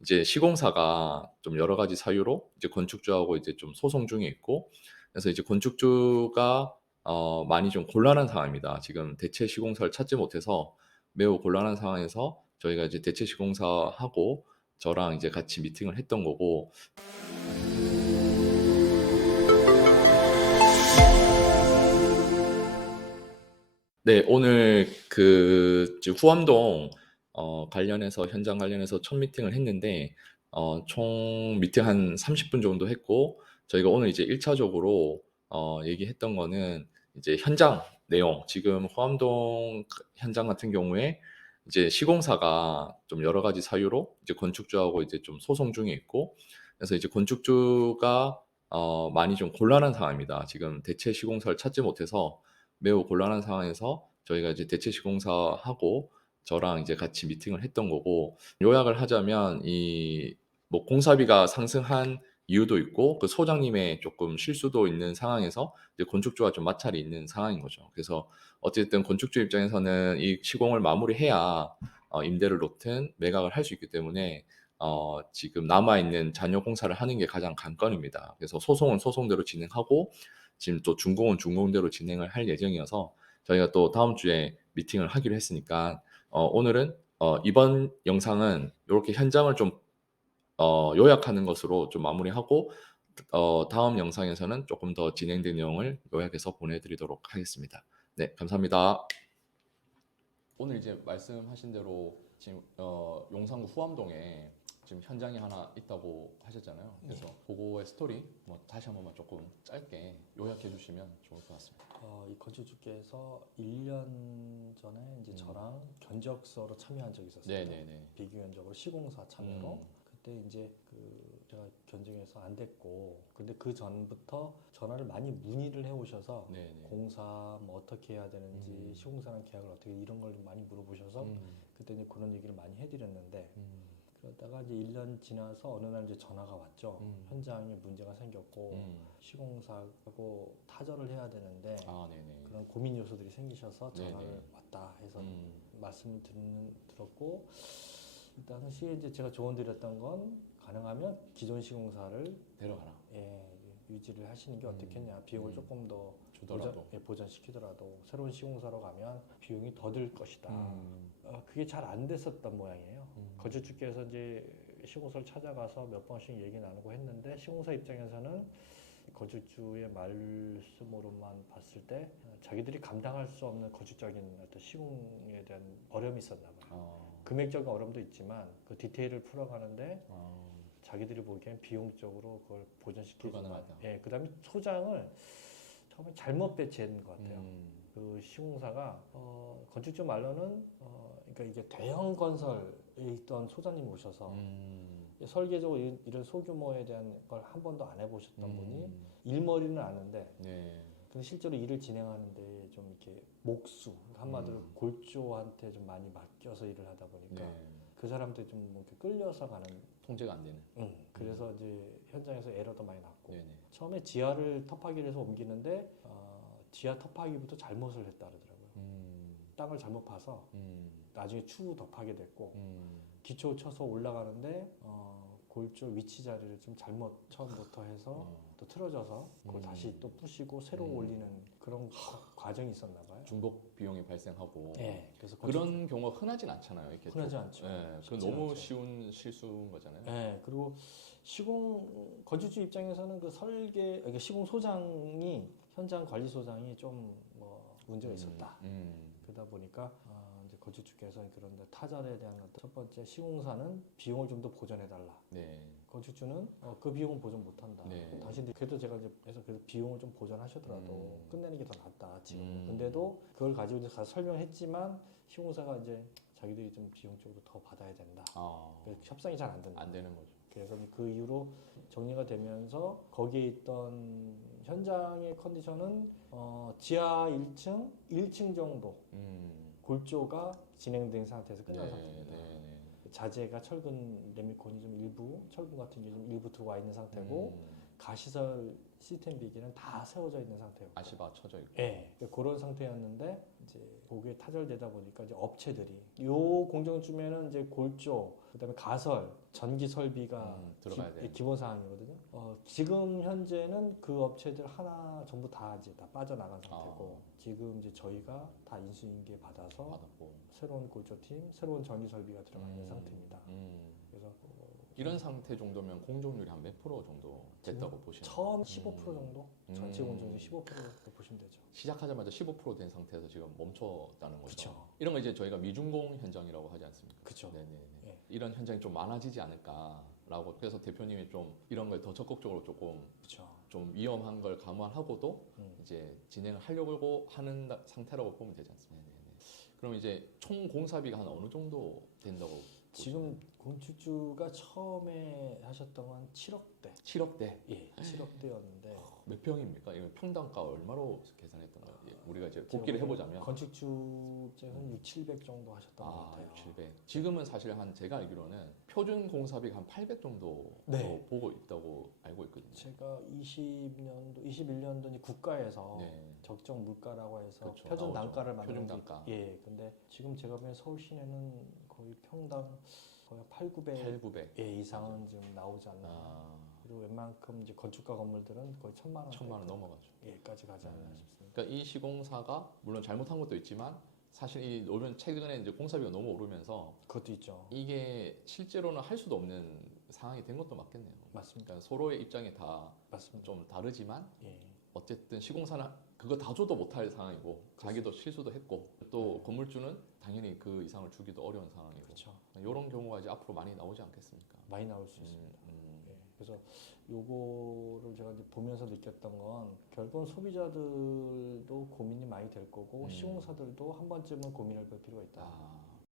이제 시공사가 좀 여러 가지 사유로 이제 건축주하고 이제 좀 소송 중에 있고, 그래서 이제 건축주가 많이 좀 곤란한 상황입니다. 지금 대체 시공사를 찾지 못해서 매우 곤란한 상황에서 저희가 이제 대체 시공사하고 저랑 이제 같이 미팅을 했던 거고. 네, 오늘 지금 후암동 관련해서 현장 관련해서 첫 미팅을 했는데, 총 미팅 한 30분 정도 했고, 저희가 오늘 이제 1차적으로 얘기했던 거는 이제 현장 내용. 지금 후암동 현장 같은 경우에 이제 시공사가 좀 여러 가지 사유로 이제 건축주하고 이제 좀 소송 중에 있고, 그래서 이제 건축주가 많이 좀 곤란한 상황입니다. 지금 대체 시공사를 찾지 못해서 매우 곤란한 상황에서 저희가 이제 대체 시공사하고 저랑 이제 같이 미팅을 했던 거고, 요약을 하자면 이 뭐 공사비가 상승한 이유도 있고 그 소장님의 조금 실수도 있는 상황에서 이제 건축주와 좀 마찰이 있는 상황인 거죠. 그래서 어쨌든 건축주 입장에서는 이 시공을 마무리해야 임대를 놓든 매각을 할 수 있기 때문에 지금 남아 있는 잔여 공사를 하는 게 가장 관건입니다. 그래서 소송은 소송대로 진행하고 지금 또 준공은 준공대로 진행을 할 예정이어서 저희가 또 다음 주에 미팅을 하기로 했으니까 오늘은 이번 영상은 이렇게 현장을 좀 요약하는 것으로 좀 마무리하고 다음 영상에서는 조금 더 진행된 내용을 요약해서 보내드리도록 하겠습니다. 네, 감사합니다. 오늘 이제 말씀하신 대로 지금 용산구 후암동에 지금 현장이 하나 있다고 하셨잖아요. 그래서 그거의 스토리 뭐 다시 한 번만 조금 짧게 요약해 주시면 좋을 것 같습니다. 이 건축주께서 1년 전에 이제 저랑 견적서로 참여한 적이 있었어요. 네네네. 비규현적으로 시공사 참여로. 그때 이제 제가 견적에서 안 됐고, 근데 그 전부터 전화를 많이 문의를 해오셔서 네네. 공사 뭐 어떻게 해야 되는지, 시공사랑 계약을 어떻게 이런 걸 좀 많이 물어보셔서 그때 이제 그런 얘기를 많이 해드렸는데, 그러다가 이제 1년 지나서 어느 날 이제 전화가 왔죠. 현장에 문제가 생겼고 시공사하고 타절을 해야 되는데 네네. 그런 고민 요소들이 생기셔서 전화를 네네. 왔다 해서 말씀을 들었고, 그 당시에 이제 제가 조언드렸던 건 가능하면 기존 시공사를 데려가라. 유지를 하시는 게 어떻겠냐. 비용을 조금 더 주더라도. 보전시키더라도 새로운 시공사로 가면 비용이 더 들 것이다. 그게 잘 안 됐었던 모양이에요. 건축주께서 이제 시공사를 찾아가서 몇 번씩 얘기 나누고 했는데 시공사 입장에서는 건축주의 말씀으로만 봤을 때 자기들이 감당할 수 없는 건축적인 어떤 시공에 대한 어려움이 있었나 봐요. 금액적인 어려움도 있지만 그 디테일을 풀어가는데 자기들이 보기엔 비용적으로 그걸 보전시키지 불가능하다. 그다음에 소장을 처음에 잘못 배치한 것 같아요. 그 시공사가 건축주 말로는 그러니까 이게 대형 건설에 있던 소장님이 오셔서 설계적으로 이런 소규모에 대한 걸 한 번도 안 해보셨던 분이 일머리는 아는데 네. 근데 실제로 일을 진행하는데 좀 이렇게 목수 한마디로 골조한테 좀 많이 맡겨서 일을 하다 보니까 그 사람한테 좀 뭐 이렇게 끌려서 가는 통제가 안 되는. 그래서 이제 현장에서 에러도 많이 났고 네네. 처음에 지하를 터파기를 해서 옮기는데 지하 터파기부터 잘못을 했다 그러더라고요. 땅을 잘못 파서 나중에 추후 덮하게 됐고 기초 쳐서 올라가는데 골조 위치 자리를 좀 잘못 처음부터 해서 또 틀어져서 그걸 다시 또 부시고 새로 올리는 그런 과정이 있었나 봐요. 중복 비용이 발생하고. 네, 그래서 그런 경우가 흔하진 않잖아요. 이렇게 흔하지 않죠. 네, 그건 쉽지 너무 않죠. 쉬운 실수인 거잖아요. 네, 그리고 시공 건축주 입장에서는 그 설계 그러니까 시공 소장이 현장 관리 소장이 좀 뭐 문제가 있었다. 그러다 보니까 이제 건축주께서 그런데 타절에 대한 어떤 첫 번째 시공사는 비용을 좀 더 보전해달라. 네. 건축주는 그 비용은 보전 못한다. 네. 당신들이 그래도 제가 이제 그래서 비용을 좀 보전하셔더라도 끝내는 게 더 낫다 지금. 근데도 그걸 가지고 이제 가서 설명했지만 시공사가 이제 자기들이 좀 비용적으로 더 받아야 된다. 그래서 협상이 잘 안 된다. 안 되는 거죠. 그래서 그 이후로 정리가 되면서 거기에 있던 현장의 컨디션은 지하 1층, 1층 정도 골조가 진행된 상태에서 끝난 상태입니다. 자재가 철근 레미콘이 좀 일부 철근 같은 게 좀 일부 들어와 있는 상태고 가시설 시스템 비기는 다 세워져 있는 상태였고, 아시바 쳐져 있고. 예, 그런 상태였는데 이제 거기에 타절되다 보니까 이제 업체들이 요 공정쯤에는 이제 골조, 그다음에 가설, 전기 설비가 들어가야 돼요. 기본 사항이거든요. 지금 현재는 그 업체들 하나 전부 다 이제 다 빠져나간 상태고, 지금 이제 저희가 다 인수인계 받아서 받았고. 새로운 골조팀, 새로운 전기 설비가 들어가 있는 상태입니다. 그래서 이런 상태 정도면 공정률이 한 몇 프로 정도 됐다고 보시면 처음 15% 정도, 전체 음. 공정률 15% 보시면 되죠. 시작하자마자 15%된 상태에서 지금 멈췄다는 거죠. 그쵸. 이런 거 이제 저희가 미준공 현장이라고 하지 않습니까? 그쵸. 네네네. 예. 이런 현장이 좀 많아지지 않을까라고 그래서 대표님이 좀 이런 걸 더 적극적으로 조금 그렇죠. 좀 위험한 걸 감안하고도 이제 진행을 하려고 하는 상태라고 보면 되지 않습니까? 네네네. 그럼 이제 총 공사비가 한 어느 정도 된다고 지금 건축주가 처음에 하셨던 건 7억대. 7억대. 예, 7억대였는데 몇 평입니까? 이거 평당가 얼마로 계산했던 거예요? 예, 우리가 이제 곱기를 해보자면 건축주 입장은 6, 700 정도 하셨던 것 같아요. 6, 700. 지금은 사실 한 제가 알기로는 표준 공사비가 한 800 정도 네. 보고 있다고 알고 있거든요. 제가 20년도, 21년도 국가에서 네. 적정 물가라고 해서 그렇죠. 표준 나오죠. 단가를 만든 표준 단가. 예, 근데 지금 제가 보기엔 서울 시내는 거의 평당 거의 8, 900 8, 900. 예, 이상은 지금 나오지 않나. 그리고 웬만큼 이제 건축가 건물들은 거의 1,000만 원. 1,000만 원 넘어가죠. 예까지 가지 않나 싶습니다. 그러니까 이 시공사가 물론 잘못한 것도 있지만 사실 이 오른 최근에 이제 공사비가 너무 오르면서 그것도 있죠. 이게 실제로는 할 수도 없는 상황이 된 것도 맞겠네요. 맞습니다. 그러니까 서로의 입장이 다 맞습니다. 좀 다르지만 예. 어쨌든 시공사는 그거 다 줘도 못할 상황이고 자기도 실수도 했고 또 건물주는 당연히 그 이상을 주기도 어려운 상황이고 그렇죠. 이런 경우가 이제 앞으로 많이 나오지 않겠습니까? 많이 나올 수 있습니다. 예. 그래서 요거를 제가 이제 보면서 느꼈던 건 결국은 소비자들도 고민이 많이 될 거고 시공사들도 한 번쯤은 고민을 볼 필요가 있다.